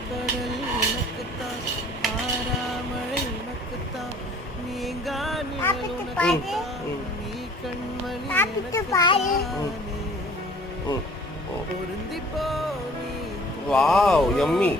கடல் உனக்குத்தான் ஆறாமழை உனக்குத்தான் நீங்கா நிழல் உனக்குத்தான் நீ கண்மணி எனக்குத்தானே பொருந்தி போ நீ வாவ் யம்மி